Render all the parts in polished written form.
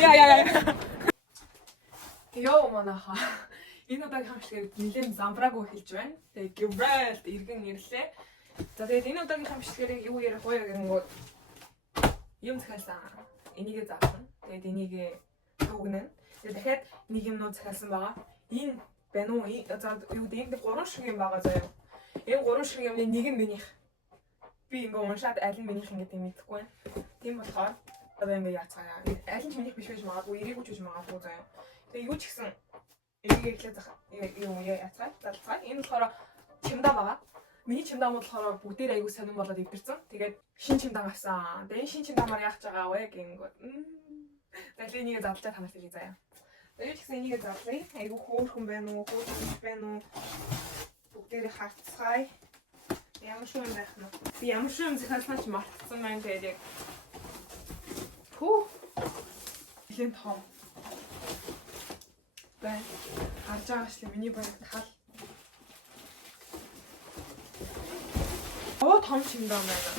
Яа. Йоо манайха. Энэ удаагийн хамшлагыг нэлээд замбраагүй хэлж байна. Тэгээ Гибралт иргэн ирлээ. За тэгээд энэ удаагийн хамшлагыг юу ярих вэ гэнгүүт юм захиалсан. Энийгээ заасан. Тэгээд энийгээ дүгнэн. Тэгээд дахиад нэг юмнууд захиалсан байгаа. Энэ байна уу? За юу гэдэг энэ гурван шиг юм байгаа заяа. Энэ гурван шиг юмны нэг нь минийх. Би ингээ уншаад аль нь минийх ингээд мэдэхгүй байна. Тийм болохоор одоо ингээ яацгаая. Аль нь минийх биш байж магадгүй, ирээгүй ч байж магадгүй заяа. Тэгээ юу ч гэсэн энийг эхлээд юу яацгаая. Залцгаая. Энэ болохоор чимдаа байгаа. Миний чимдаа мод болохоор бүгдээр аягүй сонирн болоод ивдэрсэн. Тэгээд шин чимдаа авсан. Тэгээ энэ шин чимдаамаар яах гэж байгаа вэ гингүүд. За энийг задлаа танаас хэлье заяа. Тэгээ юу ч гэсэн энийг задлаа. Аягүй хөөрхөн байна уу, хөөрхөн байна уу? Бүгдээр харцгаая. Ямар шүү юм байх нь. Би ямар шүү юм захиалснаа ч мартсан байна. Тэгээд яг Илэн том. Бай. Харж байгаа ш миний баг тал. Том чимдаа байна.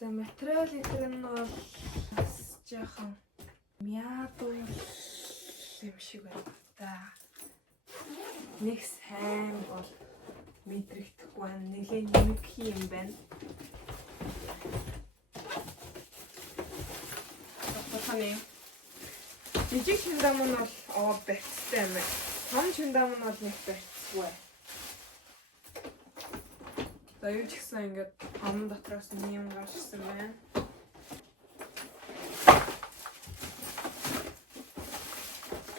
За материал эдгээр нь бол жаахан мядуу юм шиг байна та. Нэг сайн бол мэдрэгдэхгүй байна. Нэлээд нэмэг юм байна. Таны жижиг чимдаам нь бол бэцтэй юм. Том чимдаам нь бол нэг бэцгүй. За юу ч гэсэн ингээд ам дотроос юм гарчсан байна.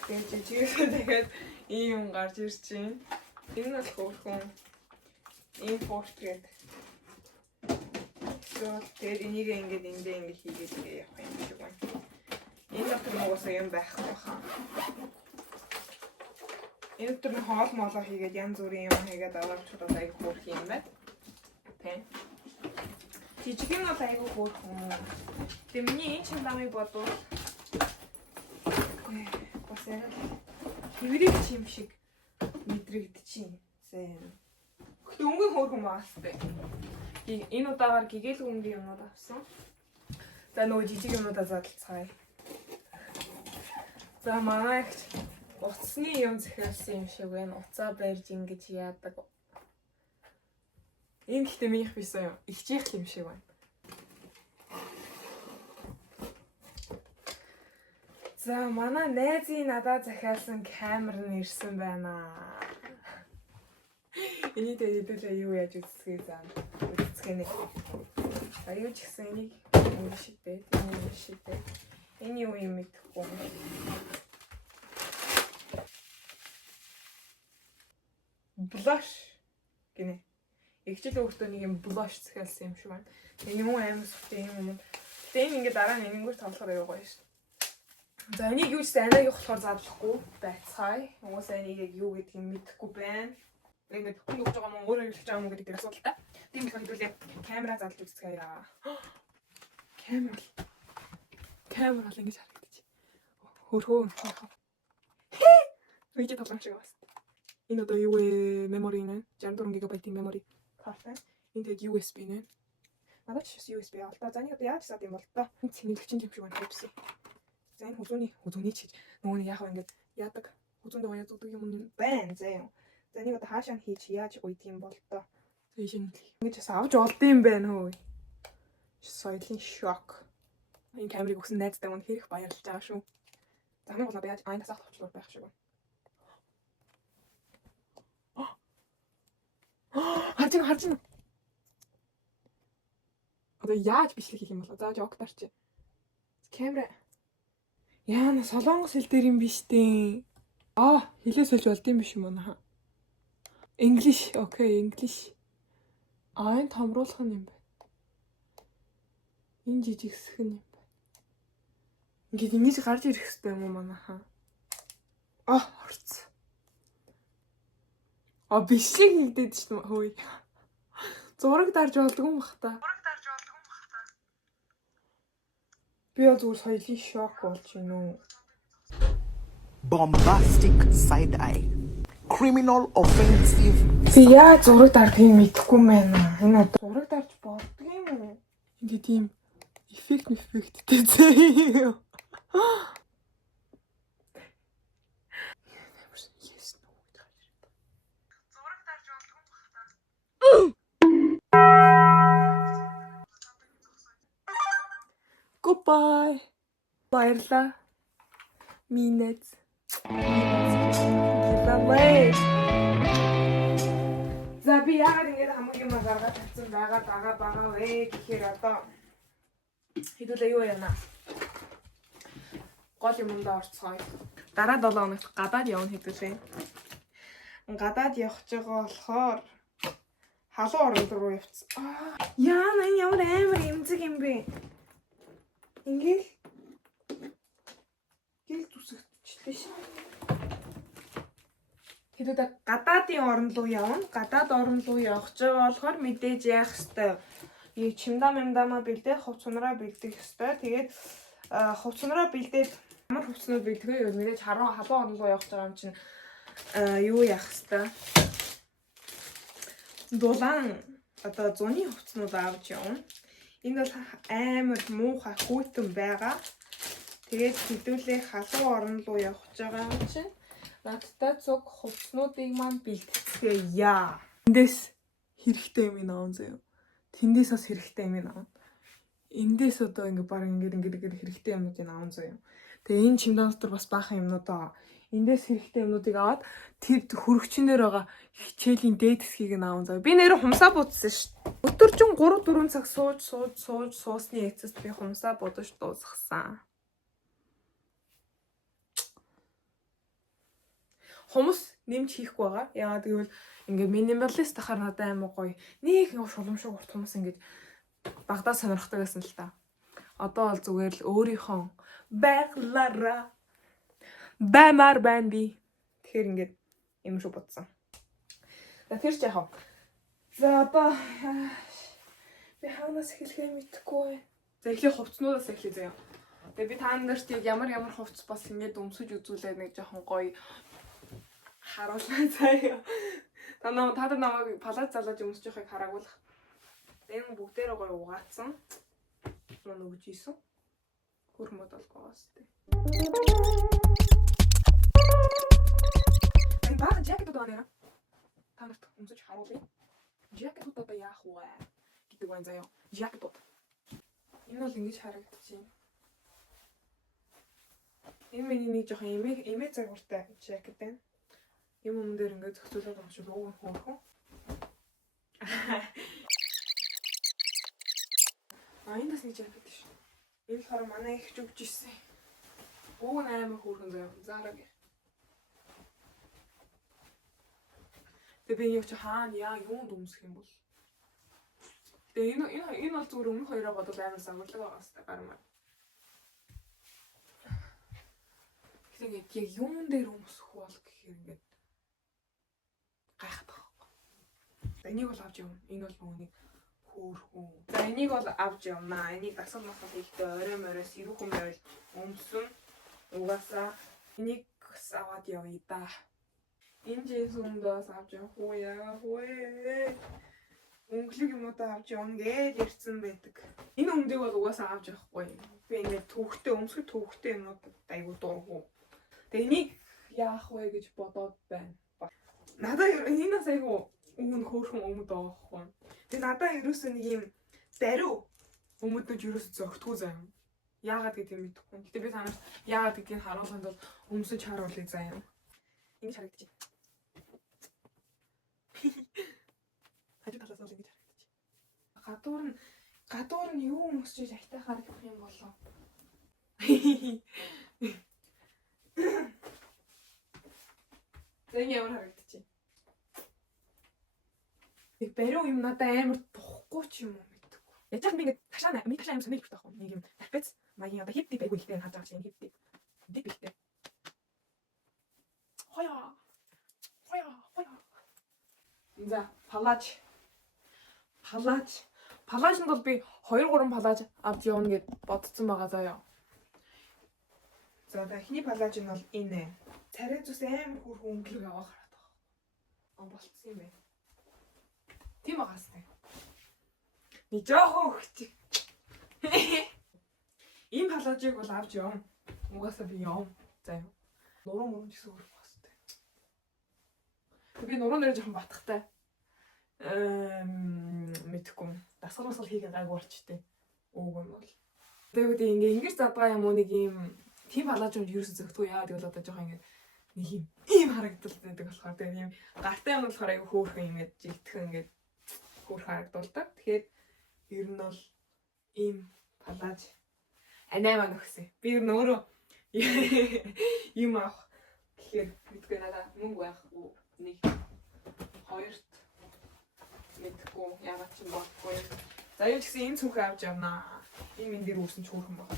Тэгээд жижигсээ ийм юм гарч ирж байна. Энэ бол хөөрхөн. Энэ портрет. Тэгээд энийг ингээд эндээ ингээд хийгээд явах юм шиг байна. Энэ дотор нуусаа юм байхгүй хаа. Энэ дотор нь хоол моолоо хийгээд янз бүрийн юм хийгээд аваачудаа аяг хөөрх юм байна. Тэ. Жижиг нь бол аяг хөөрхөн. Тэг миний энэ чимдаамыг бодвол бас яг хэврэг чим шиг мэдрэгдчихээн. Гэхдээ өнгөн хөөрхөн багастай. Энэ удаагаар гэгэл өнгийн юмнууд авсан. За нөгөө жижиг юмнуудаа задлцгаая. За манайх утасны юм захиалсан юм шиг байна. Уцаа барьж ингэж яадаг. Энэ гэхдээ минийх биш юм. Ихжих юм шиг байна. За манай найзын надад захиалсан камер нь ирсэн байна. Энийг хэдүүлээ юу яаж үзсгээ заа. Үзсгэнэ. За юу ч гэсэн энийг шидээ. Энэ шидээ. Энэ юу юм мэдэхгүй. Blush гинэ. Игчил өөртөө нэг юм blush захиалсан юм шиг байна. Энэ юм аим сүртэй юм. Гэтэ энэ ингээд дараа нь энэгээр тоглохоор аюу гоё шүү. За энийг юу ч анаагийн болохоор задлахгүй байцгаая. Угсаа энийг яг юу гэдгийг мэдэхгүй байна. Ингээд хүн өгч байгаа юм өөрөө хэлж байгаа юм гэдэг асуудалтай. Тийм их хэдүүлээ камера задлж үзье. Камера л ингэж харагдаж. Хөрхөө. Видео тоглоом шиг байна. Энэ одоо юу вэ? Memory нэ. 64 GB-ийн memory карта. Энд яг USB нэ. Надад ч USB авалтаа. За нэг одоо яаж саад юм бол тоо. Цэнгэлэгчин юм шиг байна тавьсан. За энэ хүзүүний ч нөгөө яг ингээд яадаг. Хүзүүнд уяад удаг юм байна заа юм. За нэг одоо хаашаа хийж яаж уйд юм бол тоо. Тийш ингэж бас авч олдсон юм байна хөө. Соёлын шок. Энэ камерыг өгсөн найздаа мөн хэрэг баярлж байгаа шүү. За хамгийн гол нь яаж айнаас авчлуур байх шиг байна. Харж. Одоо яаж бичлэг хийх юм бол зааж огтарч. Камера. Яна солонгос хэл дээр юм биш дээ. Хэлээ сольж болд юм биш юм аа. English. Окей, English. Энэ томруулах нь юм байна. Энэ жижигсэх нь юм байна. Ингээд ингэж гарч ирэх хэрэгтэй юм уу манайхаа? Орц. Бичлэг хийгдээд ч юм хөөе. Зураг дарж болдгоо юм бах та. Би зүгээр соёлын шок болж байна уу? Bombastic side eye. criminal offensive. Би яаж зураг дарахыг мэдэхгүй байна. Энэ одоо зураг дарж болдго юм уу? Ингээ тийм эффекттэй зөө. Зураг дарж болдго юм бах та. Goodbye. Баярлаа. Минет. Giveaway. За би яагаад ингэж хамгийн юм гаргаад тавьсан байгаа вэ гэхээр одоо хэдүүлээ юу яана. Гол юмдаа орцгоё. Дараа 7 хоногт гадаад явна хэдүүлээ. Гадаад явах гэж байгаа болохоор халуун орнд руу явцсан. Яа нэ ямар амар эмзэг юм бэ? Ингээл зүсэгдчихлээ шин. Хэдүүлээ гадаадын орн руу явна. Гадаад орн руу явах гэж байгаа болохоор мэдээж яах ёстой. Ийм чимдамаа бэлдээ, хувцсанараа бэлдэх ёстой. Тэгээд хувцсанараа бэлдээд ямар хувцснууд бэлдэх вэ гэвэл мэдээж халуун орн руу явах гэж байгаа юм чинь юу яах ёстой. Дулаан одоо зуны хувцснууд авч явна. Энэ бол амар муухай хүйтэн байгаа. Тэгээд хэдүүлээ халуун орн руу явах гэж байгаа юм чинь надтай цуг хувцснуудыг маань бэлтгэцгээе яа. Эндээс хэрэгтэй юм аав заяа. Тэндээс бас хэрэгтэй юм аав. Эндээс одоо ингээ баг ингээ хэрэгтэй юмнуудыг аав заяа. Тэгээ энэ чимдаа дотор бас баахан юмнууд байгаа. Эндээс хэрэгтэй юмнуудыг аваад тэр хөрөгчнөр байгаа хичээлийн дээд хэсгийг нь аав заяа. Би нэр хумсаа буудсан шүү дээ. Өдөржин 3-4 цаг суусны эцэст би хумсаа будаж дуусгасан. Хүмүүс нэмж хийхгүй байгаа. Яагаад гэвэл ингээ минималист тахаар надад амар гоё. Нэг шуламшиг урт хүмүүс ингээ багадаа сонирхдаг гэсэн л та. Одоо бол зүгээр л өөрийнхөө байглаараа баймар байна би. Тэгэхээр ингээ юм шиг бодсон. За тэр ч яах вэ? За одоо би хаанаас эхлэхээ мэдэхгүй. За эхлээ хувцснуудаас эхлэе заяа. Тэгээ би та нарт ямар хувцс бас ингээд өмсөж үзүүлээд нэг жоохон гоё харуулна заяа. Та намайг палац залаж өмсөж байгааг хараагуулах. Энэ бүгдээрээ гоё угаацсан. Мөн өгч ийсэн. Хөрмөд бол гоос тээ. Энэ баг жакет удаа та нарт өмсөж харуулъя. Жакет удаа яах вэ гэдэг байна заяа. Жакет удаа. Энэ бол ингэж харагдчихээн. Энэ миний нэг жоохон эмээ загвартай жакет байна. Юм дээр ингээд зохицуулаад байгаа шүү дээ. Хөөхөн. Эндээс нэг жакет шүү. Энэ болохоор манай их ч өгч ирсэн. Уг нь амар хөөрхөн заяа. Заараг. Тэгээ би юу ч хаана яа юунд өмсөх юм бол. Тэгээ энэ бол зүгээр өмнөх хоёроо бодвол амар загварлаг байгаа хэвээр гармаар. Тэгээд яг юун дээр өмсөх бол гэхээр ингээд гайхаад байгаа. За энийг бол авч явна. Энэ бол нөгөөний хөөрхөн. За энийг бол авч явнаа. Энийг дасгал махал ихтэй орой-моройс ирүүхэн байвал өмсөн. Угаасаа энийг аваад явъя да. Энэ джинс өмдөөс авч явах уу яа вэ? Өнгөлөг юмудаа авч явна гэж ирсэн байдаг. Энэ өмдөг бол угаасаа авч явахгүй. Би ингээд төвхтэй өмсгөл төвхтэй юмнуудад айгуу дургу. Тэгээ энийг яах вэ гэж бодоод байна. Надаа энэ бас айгуу өмнө хөөрхөн өмд байгаа хгүй. Тэгээ надаа ерөөсөө нэг юм даруй өмдөж ерөөсөө зөгтгөө заяа. Яагаад гэдгийг мэдэхгүй. Гэтэ би танаас яагаад гэдгийг харуулахад бол өмсөж харуулъя заяа. Ингэж харагдчих. Хажуу талаас бол ингэж харагдчих. Гадуур нь юу өмсөж айтайх харагдах юм болоо. Зэн ямар харагдчих. Тэг бариу юм надад амар тухгүй ч юм уу мэдгүй. Яаж ч би ингэ ташаа амар сонирх байх юм. Нэг юм тарпец маягийн одоо хипти байггүй ихтэй хаж байгаа юм хипти. Дэг ихтэй. Хоё. За палажнд бол би 2-3 палаж авч явна гэд бодсон байгаа заяа. За эхний палаж нь бол энэ. Царай зүс амар хөөрхөн өнгөлөг аваа хараад байгаа. болцсон юм байна. Тийм байгаас тээ. Ни жоохон хөвчих. Ийм халаажийг бол авч явна. Угаасаа би явна. За юу. Нуруу мөрөн гэсэн үг бас тээ. Би нуруу нэрээ жоохон батхтай. Мэдхгүй. Дасгал масгал хийгээ гайгүй болчтой. Ууг нь бол. Тэгээд ингээ ингэж задгаа юм уу нэг юм тийм халааж юм ерөөсө зөгтгөө яа гэвэл одоо жоохон ингээ нэг ийм харагдал байдаг болохоор тэгээд ийм гартай юм болохоор аягүй хөөрхөн юм ингээд жигтгэн ингээд хөөрхөн харагдулдаг. Тэгэхээр ер нь бол ийм халааж анаа нөхсөн. Би ер нь өөрөө юм авах гэхээр мэдгүй надаа мөнгө байхгүй нэг хоёрт мэдгүй яагаад ч юм болохгүй. За юу ч гэсэн энэ цүнхээ авч явнаа. Ийм энэ дээр үүсэн ч хөөрхөн байна.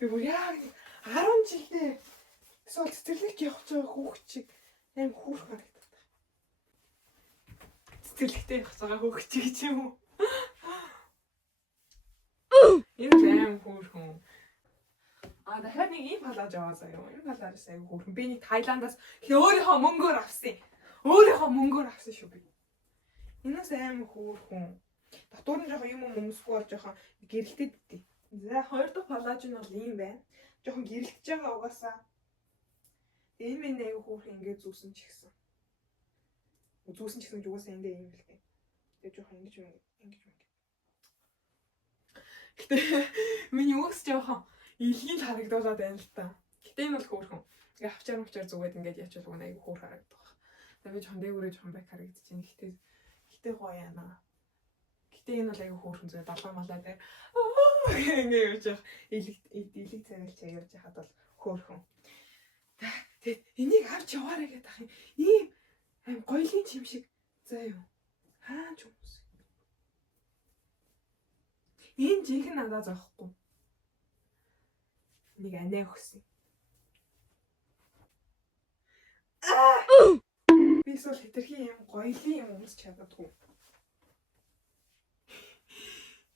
Би бүр яг 10 жилдээ эсвэл цэцэрлэгт явах гэж байгаа хүүхэд чиг аим хөөрхөн харагдав. Цэцэрлэгтээ явах гэж байгаа хүүхэд чиг ч юм уу. Энэ аим хөөрхөн. Дахиад нэг ийм халааж аваа заяа. Энэ халаажаас аяг хөөрхөн. Би нэг Таиландаас өөрийнхөө мөнгөөр авсан. Өөрийнхөө мөнгөөр авсан шүү би. Энэс аим хөөрхөн. Дотор нь жоохон юм өмсгүй бол жоохон гэрэлтэд дий. За хоёр дахь халааж нь бол ийм байна. Жоохон гэрэлтэж байгаа угаасаа. Энэ минь аяг хөөрхөн ингээд зүүсэн ч гэсэн. Зүүсэн ч гэсэн угаасаа ингээд ийм л дээ. Тэгээ жоохон ингэж юм. Гэтэ миний өөс жоохон илгийн харагдуулаад байна л та. Гэтэ энэ бол хөөрхөн. Ингээ хавчаар зүгээд ингээд ячвал уг аяг хөөрхөн харагдах. Тэгээ би жоохон дээгүүрээ жоохон байг харагдаж байна. Гэтэ гоё яана. Гэтэ энэ бол аяг хөөрхөн зүгээр далаа малаа дээр ингээ явж байгаа. Илэг цагаалч явж байхад бол хөөрхөн. Тэгээд энийг авч яваарэ гэдэг ах юм. Ийм аим гоёлын чим шиг заа юу. Хаач хүмүүс. Энэ жинхэнэ надад зоохгүй. Нэг анаа өгсөн. Би эсвэл хэтэрхий юм гоёлын юм өмсч чаддаггүй.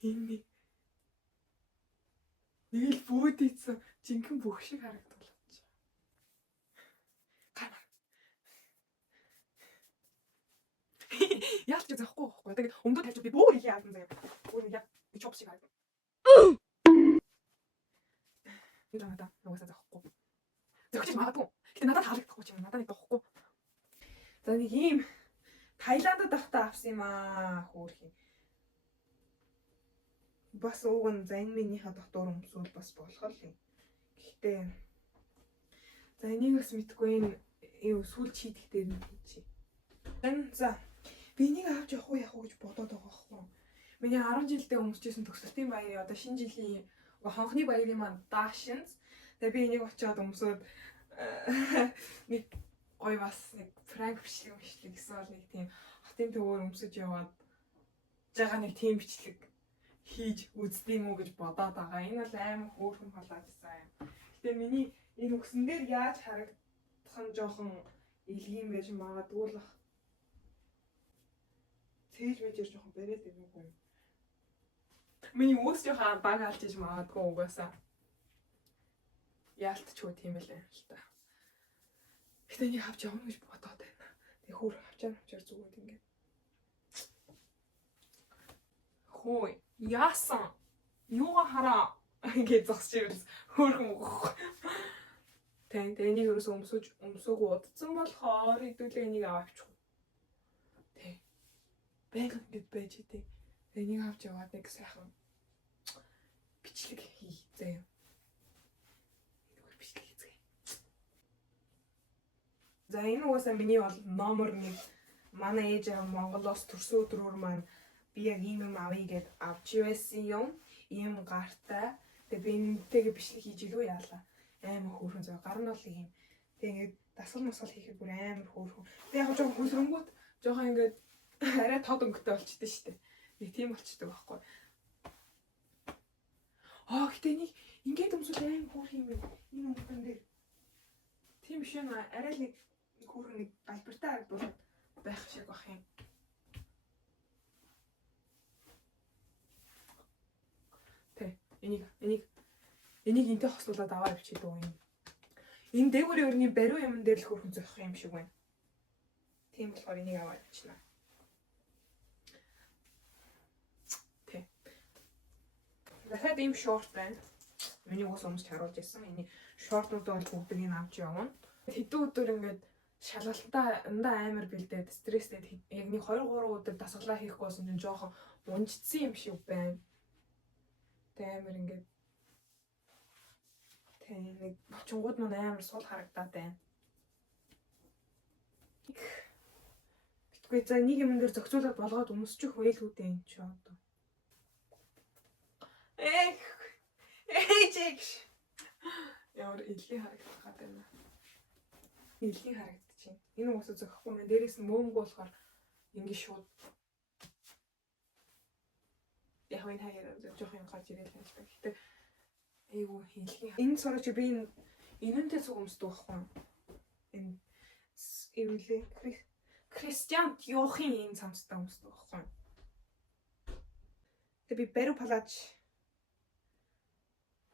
Энэ нэг л бөөдийцэн жинхэнэ бүх шиг харагдуулж байна. Гана. Яалч захгүй байхгүй. Тэгээд өмдөө тавьчих би бүр их яасан заяа. Бүр яг чоп шиг харагдав. Энэ надад нуусаа захгүй. Зөгч магадгүй. Гэтэ надад таалагдахгүй ч юм. Надад нэг тоохгүй. За нэг ийм Таиландд авахтаа авсан юм аа хөөрхий. Бас уг нь за энэ минийхээ дотор өмсвөл бас болох л юм. Гэхдээ за энийг бас мэдгүй энэ сүүл чийдэх дээр нь чи. За би энийг авч явах уу яах уу гэж бодоод байгаа байхгүй. Миний 10 жилдээ өмсөжсэн төгсөлтийн баяр одоо шинэ жилийн хонхны баярын маань даашинс. Тэгээ би энийг очиод өмсөд нэг гоё бас нэг франк бичлэг гэсэн нэг тийм хотын төвөөр өмсөж яваад жага нэг тийм бичлэг хийж үздэм үү гэж бодоод байгаа. Энэ бол амар хөөрхөн халаажсан юм. Гэтэ миний энэ өгсөн дээр яаж харагдах нь жоохон илгийн байж магадгүй л. Цээж мэжэр жоохон бариад байна уу? Миний өөс жоохон баг алж иж магадгүй угаасаа. Яалтчгүй тийм ээ л та. Гэтэ энийг авч явна гэж бодоод байна. Тэгээ хөөр хавчаар зүгөөд ингэ. Хөөе. Яасан? Юугаа хараа гэж зогсож ирвэл хөөрхөн өгөх. Тэнд энийг ерөөсөө өмсөөгүй удцсан болохоор хэдүүлээ энийг аваачих. Тэ. Бэнг ингэж байж тээ. Энийг авч яваад нэг сайхан бичлэг хийцээ. Бичлэг хийцгээ. За энэ угаасаа миний бол номер 1. Манай ээж аа Монголоос төрсөн өдрөөр маань би яг ийм юм авъя гэд авч байсан юм. Ийм гартай. Тэгээ би энэтэйгээ бичлэг хийж илүү яалаа. Амар хөөрхөн зөө. Гар нь бол ийм. Тэгээ ингээд дасгал масгал хийхэд бүр амар хөөрхөн. Тэгээ яг жоохон хөлрөнгөт жоохон ингээд арай тод өнгөтэй болчихдээ шүү дээ. Нэг тийм болчихдээ байхгүй. Гэтээ нэг ингээд өмсөл амар хөөрхөн юм байна. Энэ өнгөн дээр. Тийм биш юм аа. Арай нэг хөөрхөн нэг галбартай харагдуулаад байх шиг бах юм. Энийг энтэй хослуулаад аваа явчих дөө юм. Энэ дээгүүрийн өрний бариу юм дээр л хөрхөн зохих юм шиг байна. Тийм болохоор энийг аваад явчихна. Тэ. Дахиад ийм шорт байна. Миний уус өмсч харуулж ирсэн. Энэ шортнуудаа бол бүгдийг нь авч явна. Хэдэн өдөр ингээд шалгалтаа амар бэлдээд стресстэй яг нэг 2 3 өдөр дасгалаа хийхгүй байсан чинь жоохон унжицсан юм шиг байна. Тэ амар ингээд тэ нэг бочонгууд нь амар сул харагдаад байна. Гэтгүй за нэг юм дээр зохицуулаад болгоод өмсчих байлгүйтэй юм чи одоо. Чигш. Ямар илий харагдах гэдэг юм. Илий харагдчихээн. Энэ уусаа зохихгүй мэн дээрээс нь мөөмг болохоор ингэ шууд яг энэ хаяа жоох юм гарч ирэл байж байна. Гэтэ айгу илий. Энэ сурагч би энэнтэй цуг өмсдөг байхгүй. Энэ эвлээ Кристиан Диохын энэ цамцтай өмсдөг байхгүй. Тэг би бариу палаж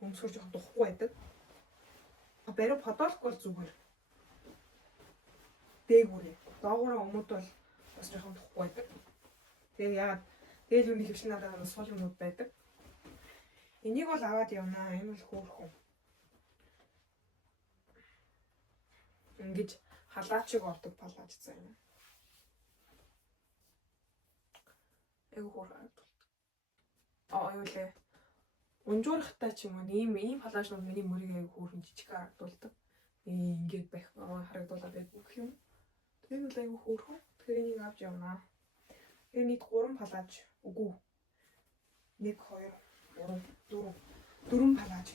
өмсгөр жоох духгүй байдаг. Бариу подолохгүй бол зүгээр. Дээгүүрээ. Доогоороо өмд бол бас жоохон духгүй байдаг. Тэгээ яагаад дээл үний хөвшин надад сул юмуд байдаг. Энийг бол аваад явнаа. Энэ бол хөөрхөн. Ингэж халаачиг ордог палаж заа юм. Эйгүү хөөрхөн. Юу лээ. Унжуурахтай ч юм уу ийм палажнууд миний мөрийг аяг хөөрхөн жижиг харагдуулдаг. Ингээд байх харагдуулаад байдаг юм. Тэр нь аяг хөөрхөн. Тэгэхээр энийг авч явнаа. Тэр нэг 3 палаж үгүй. 1 2 3 4 палаж.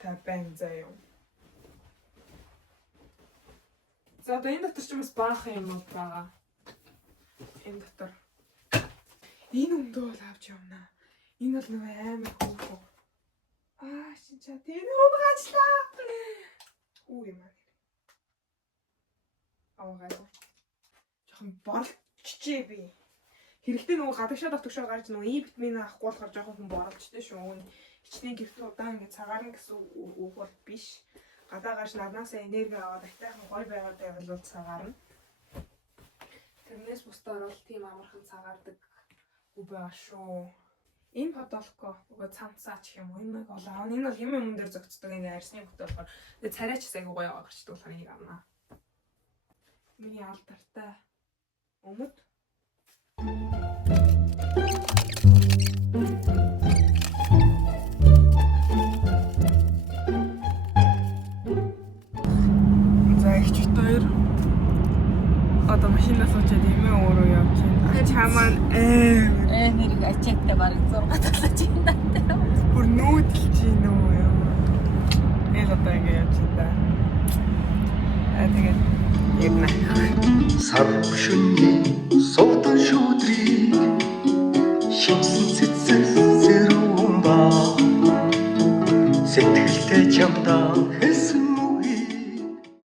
Тапен заяа. За одоо энэ дотор ч бас баах юм уу байгаа. Энэ дотор энэ өмдөө бол авч явнаа. Энэ бол нөгөө амар хөөрхөн. Шинчаа тийм унгаачлаа. Юм аа. Аваагаа. Жохон борлчжээ би. Хэрэгтэй нөгөө гадагшаа дотгошоо гарч нөгөө ийм витамин авахгүй болохоор жоохон хүн борлчтэй шүү. Хичнээн гэртэл удаан ингэ цагаарна гэсэн үг бол биш. Гадаагаш наднаасаа энерги аваад айтайхан гой байгаад байвал цагаарна. Тэрнээс бусдаар бол тийм амархан цагаардаг үг байгаа шүү. Энэ подолко нөгөө цамцаач юм уу? Энэ нэг олоо. Энэ бол юм дээр зөгцдөг энэ арсны хөтөл болохоор тэгээ царайч сайгүй гоё гарчдаг болохоор энийг авнаа. Миний алдартай өмд. За их чөтөр одоо машинаас уучаад эмээ өөрөө явж байна. Чамаа нэрийг ачааттай бараг 6 талж байна. бүр нүүдэлж гин үү юу. Эл одоо ингэ явж байна. Тэгээд ирнэ. Сар шөнийн суудан шүүдрийг шимсэн цэцэр зэрүүн ба сэтгэлтэй чамдаа